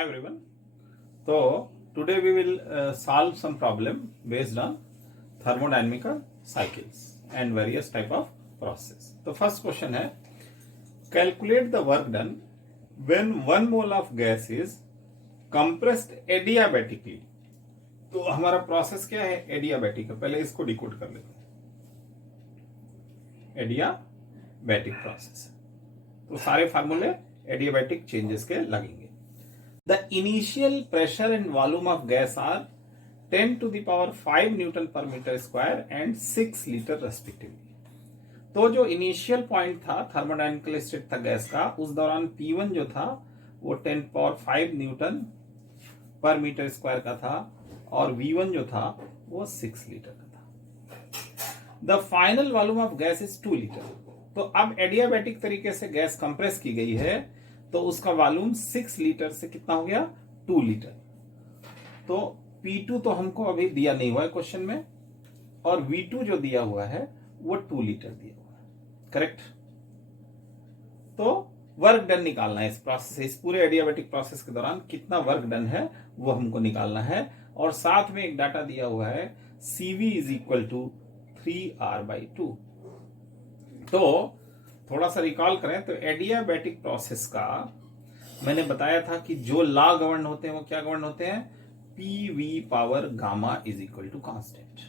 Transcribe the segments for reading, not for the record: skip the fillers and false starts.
Hi everyone. So today we will solve some problem based on thermodynamical cycles and various type of process. The first question है calculate the work done when 1 mole of gas is compressed adiabatically. तो हमारा process क्या है? Adiabatic है. पहले इसको decode कर लेते हैं. Adiabatic process. तो सारे फार्मूले एडियाबैटिक चेंजेस के लगेंगे. The initial pressure and volume of gas are 10 to the power 5 Newton per meter square and 6 liter respectively. तो जो इनिशियल पॉइंट था थर्मोडायनेमिकल स्टेट था गैस का, उस दौरान P1 जो था वो 10 power 5 newton per metre square का था और V1 जो था वो 6 लीटर का था. The final volume of gas is 2 litre. तो अब एडियाबैटिक तरीके से गैस कंप्रेस की गई है तो उसका वॉल्यूम 6 लीटर से कितना हो गया? 2 लीटर. तो P2 तो हमको अभी दिया नहीं हुआ है क्वेश्चन में और V2 जो दिया हुआ है वो 2 लीटर दिया हुआ है. करेक्ट. तो वर्क डन निकालना है इस प्रोसेस से. इस पूरे एडियाबैटिक प्रोसेस के दौरान कितना वर्क डन है वो हमको निकालना है और साथ में एक डाटा दिया हुआ है CV is equal to 3R/2. तो थोड़ा सा रिकॉल करें तो एडियाबैटिक प्रोसेस का मैंने बताया था कि जो लॉ गवर्न होते हैं वो क्या गवर्न होते हैं? PV power gamma is equal to constant.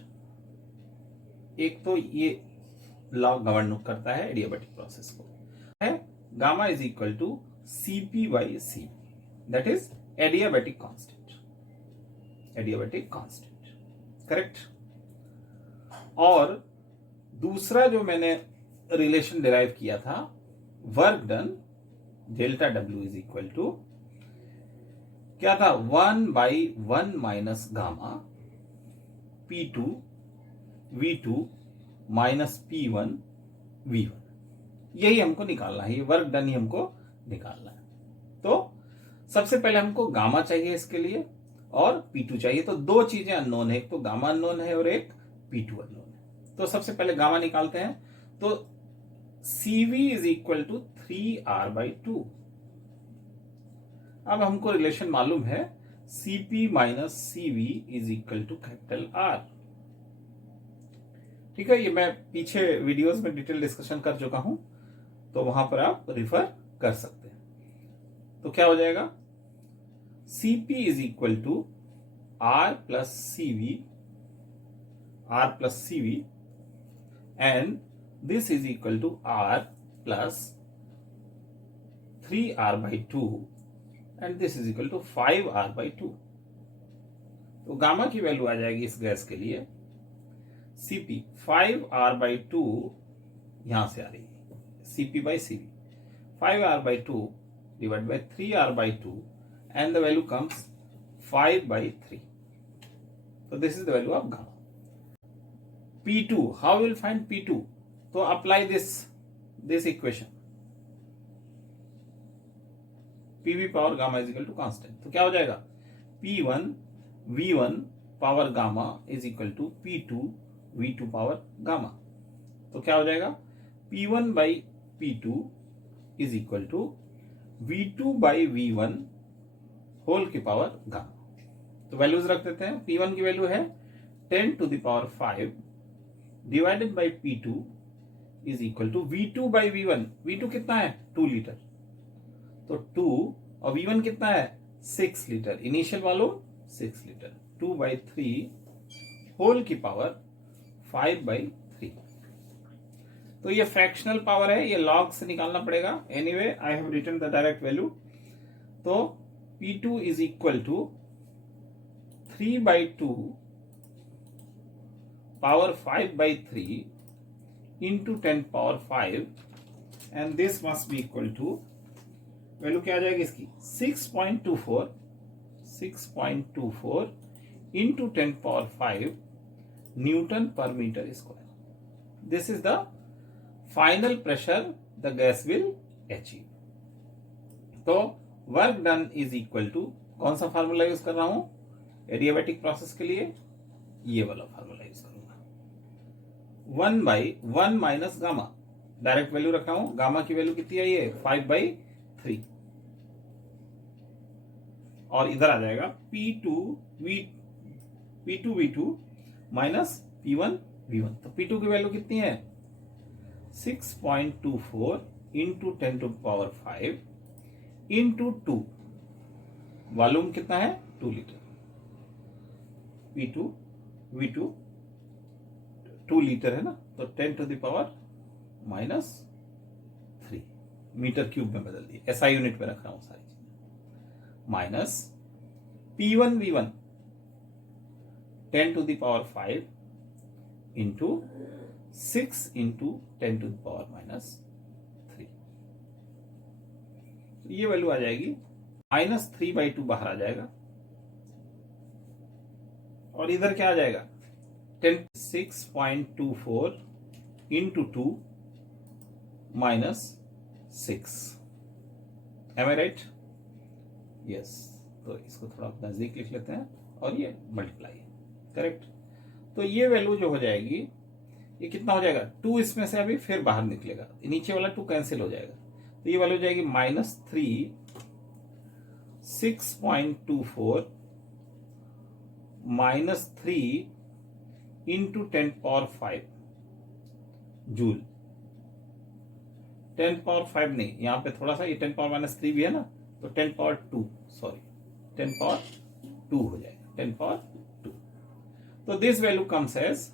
एक तो ये लॉ गवर्न करता है एडियाबैटिक प्रोसेस को, है gamma is equal to CP/CV. That is adiabatic constant. Adiabatic constant. Correct. और दूसरा जो मैंने रिलेशन डिराइव किया था, work done delta W is equal to क्या था? 1/1 minus gamma P2 V2 minus P1 V1. यही हमको निकालना है. ये वर्क डन ही हमको निकालना है. तो सबसे पहले हमको गामा चाहिए इसके लिए और P2 चाहिए. तो दो चीजें अननोन है, एक तो गामा अननोन है और एक P2 अननोन है. तो सबसे पहले गामा निकालते हैं. तो CV is equal to 3R/2. अब हमको रिलेशन मालूम है CP minus CV is equal to capital R. ठीक है. ये मैं पीछे वीडियोस में डिटेल डिस्कशन कर चुका हूं तो वहां पर आप रिफर कर सकते हैं. तो क्या हो जाएगा? CP is equal to R plus CV and this is equal to R plus 3R/2 and this is equal to 5R/2. तो गामा की वैल्यू आ जाएगी इस गैस के लिए CP 5R/2 यहां से आ रही है CP/CV 5R/2 divided by 3R/2 and the value comes 5/3. So this is the value of gamma. P2, how we will find P2? तो apply this equation. PV power gamma is equal to constant. तो क्या हो जाएगा? P1 V1 power gamma is equal to P2 V2 power gamma. तो क्या हो जाएगा? P1/P2 is equal to V2/V1 whole की पावर गामा. तो वैल्यूज रख देते हैं. P1 की वैल्यू है 10 to the power 5 divided by P2 is equal to V2/V1. V2 कितना है? 2 लीटर. तो 2 और V1 कितना है? 6 litre. Initial volume 6 litre. 2/3 whole की पावर 5/3. तो ये फ्रैक्शनल पावर है, ये लॉग से निकालना पड़ेगा. Anyway I have written the direct value. तो P2 is equal to 3/2 power 5/3 into 10 power 5 and this must be equal to value क्या आ जाएगी इसकी? 6.24 into 10 power 5 newton per metre square. This is the final pressure the gas will achieve. तो work done is equal to कौन सा formula use कर रहा हूं एडियाबैटिक प्रोसेस के लिए? ये वाला फार्मूला यूज करूंगा. 1/1 माइनस गामा. डायरेक्ट वैल्यू रखा हूं. गामा की वैल्यू कितनी आई है? 5/3. और इधर आ जाएगा P2 V2 minus P1 V1। तो P2 की वैल्यू कितनी है 6.24 into 10 to power 5 into 2, volume कितना है 2 लीटर। P2 V2 2 लीटर है ना, तो 10 to the power -3 metre cube में बदल दिए, SI यूनिट में रख रहा हूं सारी चीजें। Minus P1 V1 10 to the power 5 into 6 into 10 to the power -3। तो ये वैल्यू आ जाएगी -3/2 बाहर आ जाएगा, और इधर क्या आ जाएगा 6.24 इंटू 2 -6। एम आई राइट? यस। तो इसको थोड़ा नजदीक लिख लेते हैं, और ये मल्टीप्लाई है, करेक्ट। तो ये वैल्यू जो हो जाएगी, ये कितना हो जाएगा 2 इसमें से अभी फिर बाहर निकलेगा, नीचे वाला 2 कैंसिल हो जाएगा, तो ये वैल्यू हो जाएगी -3 6.24 -3 इंटू 10 पावर 5 जूल। 10 पावर 5 नहीं, यहां पे थोड़ा सा ये 10 पावर -3 भी है ना, तो 10 पावर 2 सॉरी 10 पावर 2 हो जाएगा, 10 पावर 2। तो दिस वैल्यू कम्स एज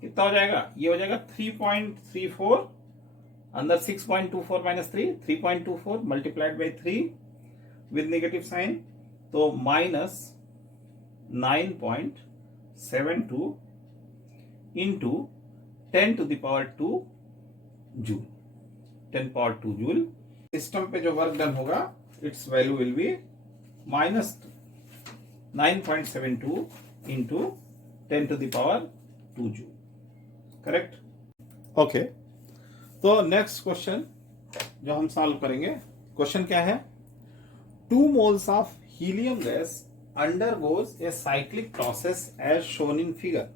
कितना हो जाएगा, ये हो जाएगा 3.34 अंदर 6.24 -3 3.24 multiplied by 3 with negative sign, तो -9.72 into 10 to the power 2 joule. 10 power 2 joule. System पे जो वर्क डन होगा it's value will be -9.72 into 10 to the power 2 joule, correct. Okay, तो नेक्स्ट क्वेश्चन जो हम सॉल्व करेंगे, क्वेश्चन क्या है 2 moles of helium gas undergoes a cyclic process as shown in figure।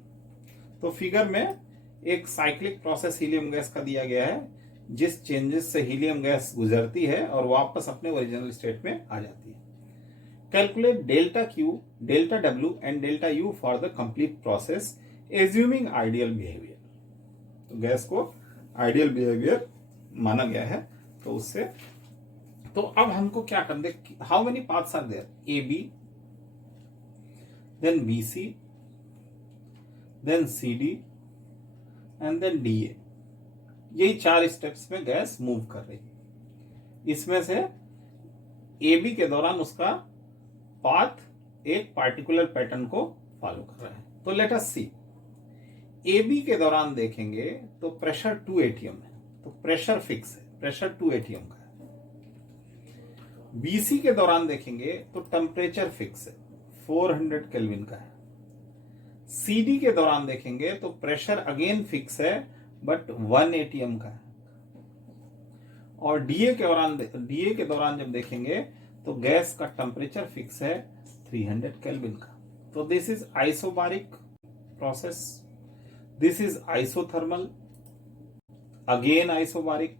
तो फिगर में एक साइक्लिक प्रोसेस हीलियम गैस का दिया गया है, जिस चेंजेस से हीलियम गैस गुजरती है और वापस अपने ओरिजिनल स्टेट में आ जाती है। Calculate delta Q, delta W and delta U for the complete process assuming ideal behaviour. तो गैस को आइडियल बिहेवियर माना गया है, तो उससे तो अब हमको क्या करना है, how many paths are there, AB, then BC, then CD and then DA। यही 4 स्टेप्स में गैस मूव कर रही है। इसमें से AB के दौरान उसका पाथ एक पार्टिकुलर पैटर्न को फॉलो कर रहा है। तो लेट अस सी, AB के दौरान देखेंगे तो प्रेशर 2 atm है, तो प्रेशर फिक्स है, प्रेशर 2 atm का है। BC के दौरान देखेंगे तो टेम्परेचर फिक्स है, 400 केल्विन का है। CD के दौरान देखेंगे तो प्रेशर अगेन फिक्स है बट 1 atm का है। और DA के दौरान जब देखेंगे तो गैस का टेम्परेचर फिक्स है 300 केल्विन का। तो this is isobaric process, this is isothermal, again isobaric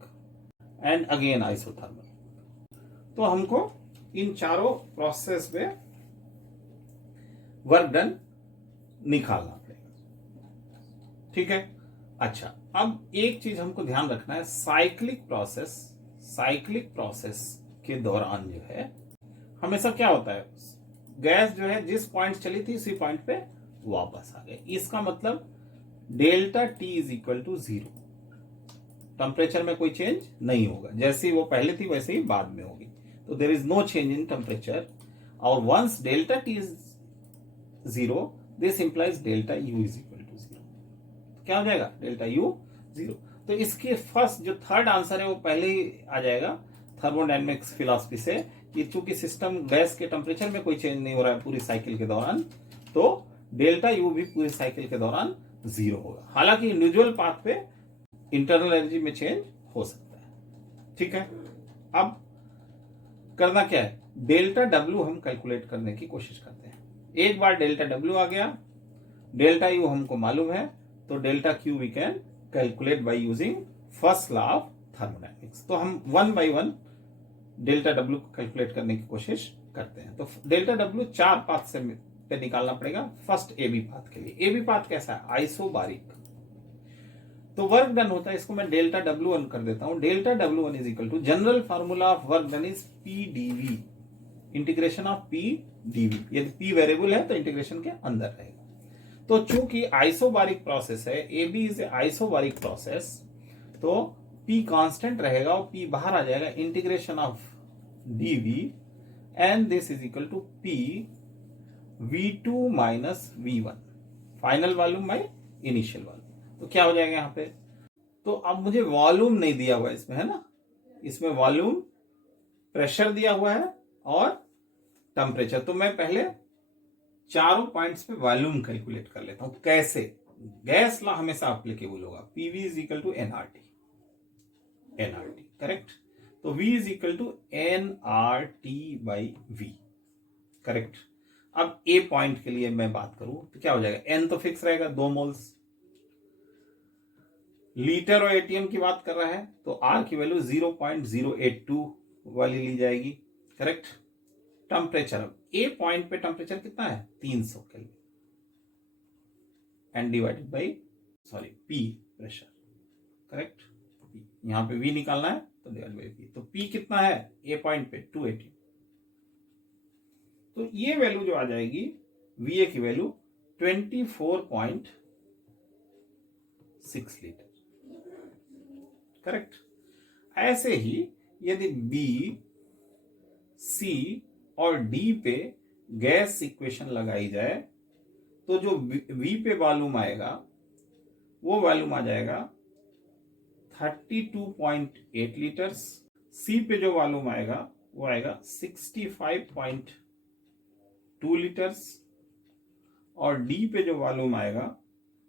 and again isothermal. तो हमको इन चारों प्रोसेस में वर्क डन निकालना पड़ेगा, ठीक है। अच्छा, अब एक चीज हमको ध्यान रखना है, साइक्लिक प्रोसेस के दौरान जो है हमेशा क्या होता है, गैस जो है जिस पॉइंट चली थी उसी पॉइंट पे वापस आ गई। इसका मतलब delta T is equal to 0, temperature में कोई चेंज नहीं होगा, जैसी वो पहले थी वैसे ही बाद में होगी। तो there is no change in temperature, और once delta T is 0 this implies delta U is equal to 0। क्या हो जाएगा, डेल्टा U 0। तो इसके फर्स्ट जो थर्ड आंसर है वो पहले ही आ जाएगा थर्मोडायनेमिक्स फिलॉसफी से, कि चूंकि सिस्टम गैस के टेम्परेचर में कोई चेंज नहीं हो रहा है पूरी साइकिल के दौरान, तो डेल्टा U भी पूरी साइकिल के दौरान 0 होगा। हालांकि इंडिविजुअल पाथ पे इंटरनल एनर्जी में चेंज हो सकता है, ठीक है। अब करना क्या है, डेल्टा W हम कैलकुलेट करने की कोशिश करते हैं। एक बार डेल्टा W आ गया, डेल्टा U हमको मालूम है, तो delta Q we can calculate by using first law of thermodynamics. तो हम 1 by 1 डेल्टा W को कैलकुलेट करने की कोशिश करते हैं। तो डेल्टा डब्ल्यू 4 पाथ से पे निकालना पड़ेगा फर्स्ट एबी पाथ के लिए। एबी पाथ कैसा है? आइसोबारिक। तो वर्क डन होता है, इसको मैं डेल्टा डब्ल्यू वन कर देता हूं। Delta W one is equal to general formula of work done is P dV, integration of P dV. यदि पी वेरिएबल है तो इंटीग्रेशन के अंदर रहेगा। तो चूंकि आइसोबारिक प्रोसेस है, AB is a isobaric process, तो पी कांस्टेंट रहेगा और पी बाहर आ जाएगा, integration of dV and this is equal to P V2 minus V1, final volume by initial volume. तो क्या हो जाएगा यहां पे? तो अब मुझे वॉल्यूम नहीं दिया हुआ इसमें, है ना, इसमें वॉल्यूम, प्रेशर दिया हुआ है और टेम्परेचर। तो मैं पहले चारों पॉइंट्स पे वॉल्यूम कैलकुलेट कर लेता हूं। कैसे? गैस लॉ हमेशा एप्लीकेबल होगा, PV is equal to nRT, nRT correct. तो V is equal to nRT by V, correct. अब ए पॉइंट के लिए मैं बात करूं तो क्या हो जाएगा? एन तो फिक्स रहेगा 2 मोल्स। लीटर और एटीएम की बात कर रहा है तो आर की वैल्यू 0.082 वाली ली जाएगी, करेक्ट। टेम्परेचर, अब ए पॉइंट पे टेम्परेचर कितना है? 300 kelvin and divided by P pressure, correct. यहां पे वी निकालना है तो डिवाइड बाई पी। तो पी कितना है ए पॉइंट पे? 280। तो ये वैल्यू जो आ जाएगी वीए की वैल्यू 24.6 लीटर, करेक्ट। ऐसे ही यदि बी, सी और डी पे गैस इक्वेशन लगाई जाए तो जो वी पे वॉल्यूम आएगा वो वॉल्यूम आ जाएगा 32.8 लीटर्स। सी पे जो वॉल्यूम आएगा वो आएगा 65.2 लीटर्स और डी पे जो वॉल्यूम आएगा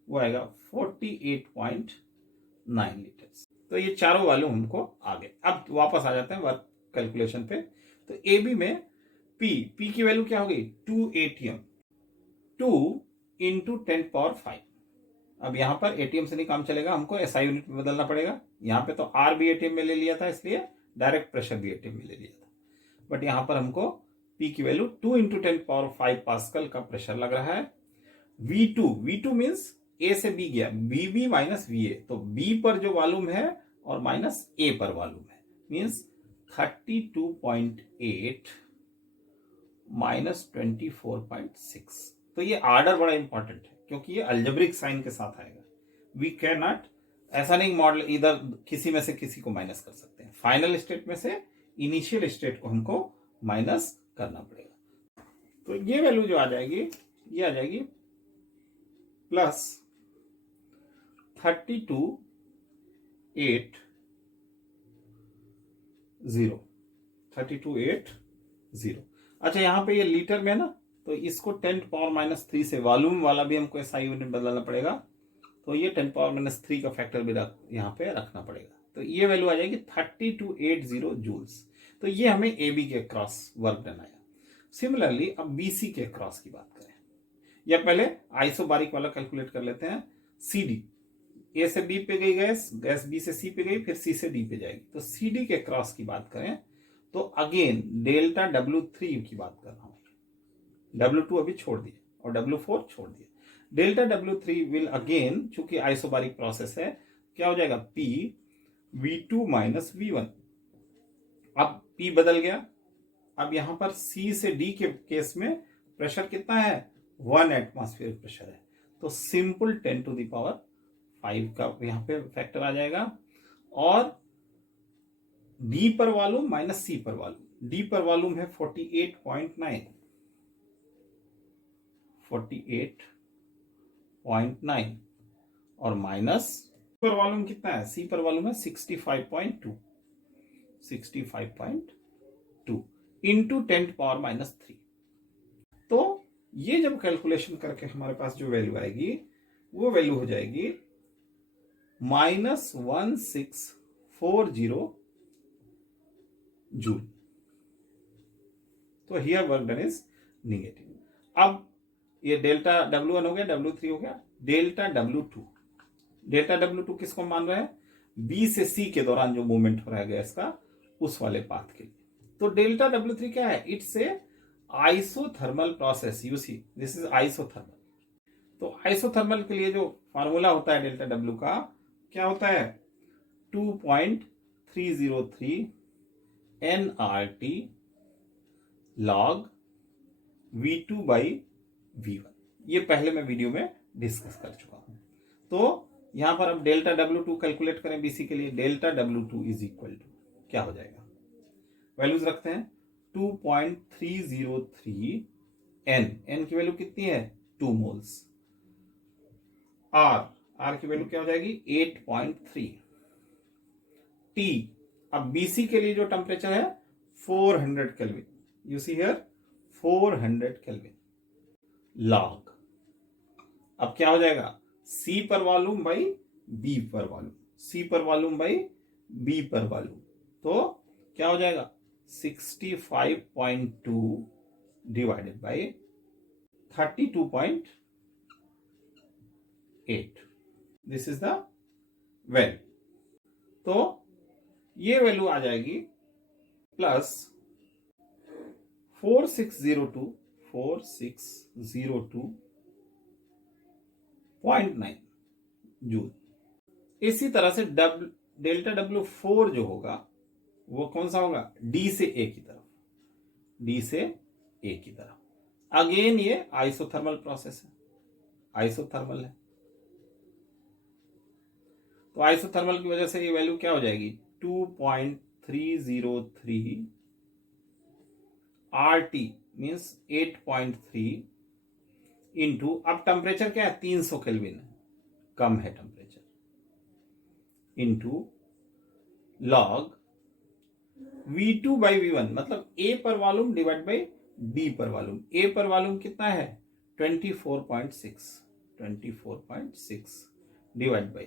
वो आएगा 48.9 लीटर्स। तो ये चारों वॉल्यूम हमको आ गए। अब वापस आ जाते हैं वर्क कैलकुलेशन पे। तो ए बी में पी की वैल्यू क्या हो गई? 2 एटीएम, 2 इंटू 10⁵। अब यहां पर एटीएम से नहीं काम चलेगा, हमको एसआई यूनिट में बदलना पड़ेगा। यहां पे तो आर भी एटीएम में ले लिया था, इसलिए डायरेक्ट प्रेशर भी एटीएम में ले लिया था। बट यहां पर हमको पी की वैल्यू 2 इंटू 10⁵ पास्कल का प्रेशर लग रहा है। V2 मीन्स ए से बी गया, बीबी माइनस वीए। तो बी पर जो वॉल्यूम है और माइनस ए पर वॉल्यूम है, मीन्स 32.8 माइनस 24.6। तो ये आर्डर बड़ा इंपॉर्टेंट है क्योंकि ये अलजेब्रिक साइन के साथ आएगा। वी कैन नॉट, ऐसा नहीं मॉडल इधर किसी में से किसी को माइनस कर सकते हैं। फाइनल स्टेट में से इनिशियल स्टेट को हमको माइनस करना पड़ेगा। तो ये वैल्यू जो आ जाएगी, ये आ जाएगी प्लस 32.80। अच्छा, यहां पे ये लीटर में ना, तो इसको 10⁻³ से वॉल्यूम वाला भी हमको एसआई यूनिट बदलना पड़ेगा। तो ये 10⁻³ का फैक्टर भी यहां पे रखना पड़ेगा। तो ये वैल्यू आ जाएगी 3280 जूल्स। तो ये हमें ए बी के क्रॉस वर्क डन आया। सिमिलरली अब बीसी के क्रॉस की बात करें, या पहले आइसोबारिक वाला कैलकुलेट कर लेते हैं। सी डी, ए से बी पे गई गैस, गैस बी से सी पे गई, फिर सी से डी पे जाएगी। तो सी डी के क्रॉस की बात करें तो अगेन डेल्टा W3 की बात कर रहा हूं। W2 अभी छोड़ दिए और W4 छोड़ दिए। डेल्टा W3 विल अगेन, चूंकि आइसोबारिक प्रोसेस है, क्या हो जाएगा? P V2 minus V1। अब P बदल गया। अब यहां पर C से D के केस में प्रेशर कितना है? 1 एटमॉस्फेयर प्रेशर है। तो सिंपल 10⁵ का यहां पे फैक्टर आ जाएगा। और D पर वॉल्यूम माइनस C पर वॉल्यूम। D पर वॉल्यूम है 48.9 और माइनस पर वॉल्यूम कितना है? C पर वॉल्यूम है 65.2 इंटू 10⁻³ तो ये जब कैलकुलेशन करके हमारे पास जो वैल्यू आएगी वो वैल्यू हो जाएगी -1640 जूल। तो here work done is negative. अब ये डेल्टा W1 हो गया, W3 हो गया। डेल्टा W2 किसको मान रहे हैं? B से C के दौरान जो मूवमेंट हो रहा है गैस का, उस वाले पाथ के लिए। तो डेल्टा W3 क्या है? It's a isothermal process, you see this is isothermal. तो आइसोथर्मल के लिए जो फॉर्मूला होता है डेल्टा डब्ल्यू का, क्या होता है? 2.303 nRT log V2 by V1। ये पहले मैं वीडियो में डिस्कस कर चुका हूं। तो यहां पर अब डेल्टा W2 कैलकुलेट करें बीसी के लिए। Delta W2 is equal to क्या हो जाएगा? वैल्यूज रखते हैं। 2.303 n की वैल्यू कितनी है? 2 मोल्स। r की वैल्यू क्या हो जाएगी? 8.3। T, अब बीसी के लिए जो टेम्परेचर है 400 kelvin, you see here 400 kelvin log. अब क्या हो जाएगा? C पर वॉल्यूम बाई B पर वॉल्यूम, C पर वॉल्यूम बाई B पर वॉल्यूम। तो क्या हो जाएगा? 65.2 divided by 32.8। This is the value. तो ये वैल्यू आ जाएगी प्लस 4602.9 जूल। इसी तरह से डेल्टा W4 जो होगा वो कौन सा होगा? डी से ए की तरफ, डी से ए की तरफ। अगेन ये आइसोथर्मल प्रोसेस है, आइसोथर्मल है। तो आइसोथर्मल की वजह से ये वैल्यू क्या हो जाएगी? 2.303 RT मीन्स 8.3 इंटू, अब टेम्परेचर क्या है? 300 केल्विन है, कम है temperature, into log V2 by V1, मतलब A पर वॉल्यूम डिवाइड बाई B पर वॉल्यूम। A पर वॉल्यूम कितना है? 24.6 डिवाइड बाई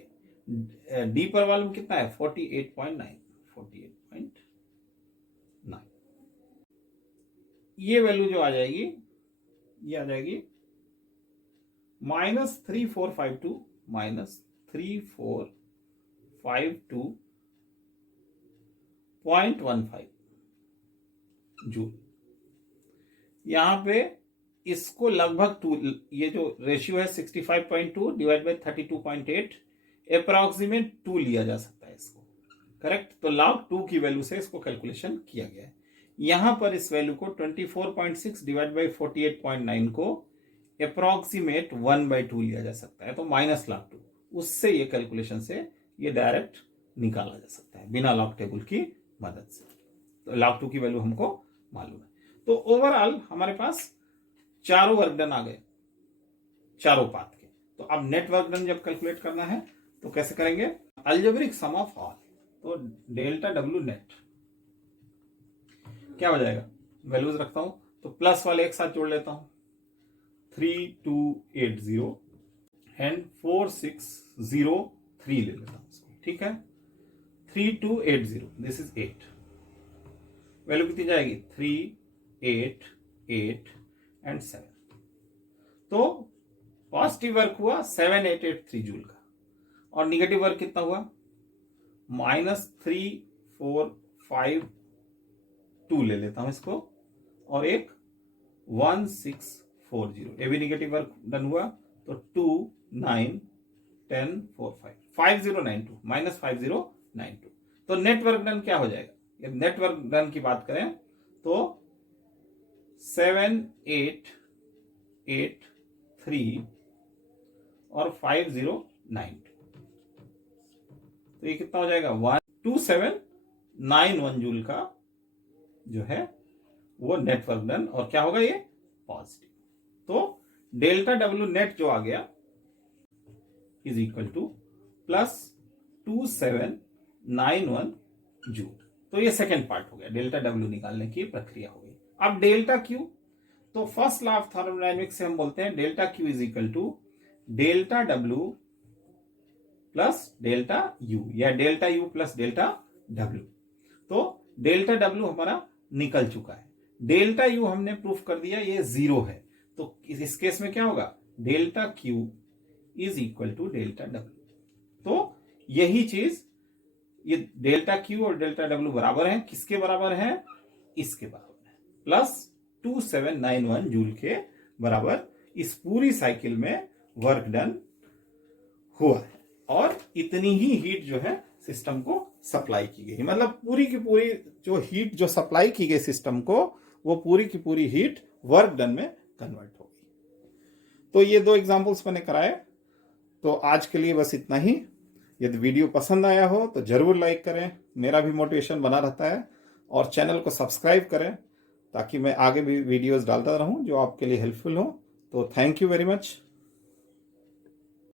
D पर वॉल्यूम कितना है? 48.9। ये वैल्यू जो आ जाएगी, ये आ जाएगी -3452 -3452.15 जूल। यहां पे इसको लगभग 2, ये जो रेशियो है 65.2 डिवाइड बाई 32.8, अप्रॉक्सीमेट 2 लिया जा सकता है इसको, करेक्ट। तो log 2 की वैल्यू से इसको कैलकुलेशन किया गया है। यहां पर इस वैल्यू को 24.6 डिवाइड बाई 48.9 को अप्रॉक्सीमेट 1/2 लिया जा सकता है, तो -log 2, उससे ये कैलकुलेशन से ये डायरेक्ट निकाला जा सकता है बिना लॉग टेबल की मदद से। तो log 2 की वैल्यू हमको मालूम है। तो ओवरऑल हमारे पास चारों वर्क डन आ गए, चारों पाथ के। तो अब नेट वर्क डन जब कैलकुलेट करना है तो कैसे करेंगे? Algebraic sum of all. तो डेल्टा डब्ल्यू नेट क्या हो जाएगा? वैल्यूज रखता हूं तो प्लस वाले एक साथ जोड़ लेता हूं, 3280 एंड 4603 ले लेता हूं इसको, ठीक है। 3280, दिस इज 8, वैल्यू कितनी जाएगी? 3, 8, 8 एंड 7। तो पॉजिटिव वर्क हुआ 7883 जूल का, और निगेटिव वर्क कितना हुआ? -3452 ले लेता हूं इसको, और एक 1640, ये भी निगेटिव वर्क डन हुआ। तो 2, 9, 10, 4, 5, 5092 -5092। तो नेटवर्क डन क्या हो जाएगा? नेटवर्क डन की बात करें तो 7883 और 5092, तो ये कितना हो जाएगा? 12791 जूल का जो है वो नेटवर्क डन, और क्या होगा? ये पॉजिटिव। तो डेल्टा डब्ल्यू नेट जो आ गया इज इक्वल टू +2791 जूल। तो ये सेकेंड पार्ट हो गया, डेल्टा डब्ल्यू निकालने की प्रक्रिया हो गई। अब डेल्टा क्यू, तो फर्स्ट लॉ ऑफ थर्मोडायनेमिक्स से हम बोलते हैं delta Q is equal to delta W plus delta U, या delta U plus delta W. तो डेल्टा डब्ल्यू हमारा निकल चुका है, डेल्टा यू हमने प्रूफ कर दिया ये 0 है। तो इस केस में क्या होगा? Delta Q is equal to delta W. तो यही चीज, ये डेल्टा क्यू और डेल्टा डब्ल्यू बराबर है, किसके बराबर है? इसके बराबर है, प्लस 2791 जूल के बराबर इस पूरी साइकिल में वर्क डन हुआ है, और इतनी ही हीट जो है सिस्टम को सप्लाई की गई। मतलब पूरी की पूरी जो हीट जो सप्लाई की गई सिस्टम को, वो पूरी की पूरी हीट वर्क डन में कन्वर्ट हो गई। तो ये 2 एग्जांपल्स मैंने कराए। तो आज के लिए बस इतना ही। यदि वीडियो पसंद आया हो तो जरूर लाइक करें, मेरा भी मोटिवेशन बना रहता है, और चैनल को सब्सक्राइब करें ताकि मैं आगे भी वीडियोस डालता रहूं जो आपके लिए हेल्पफुल हो। तो थैंक यू वेरी मच।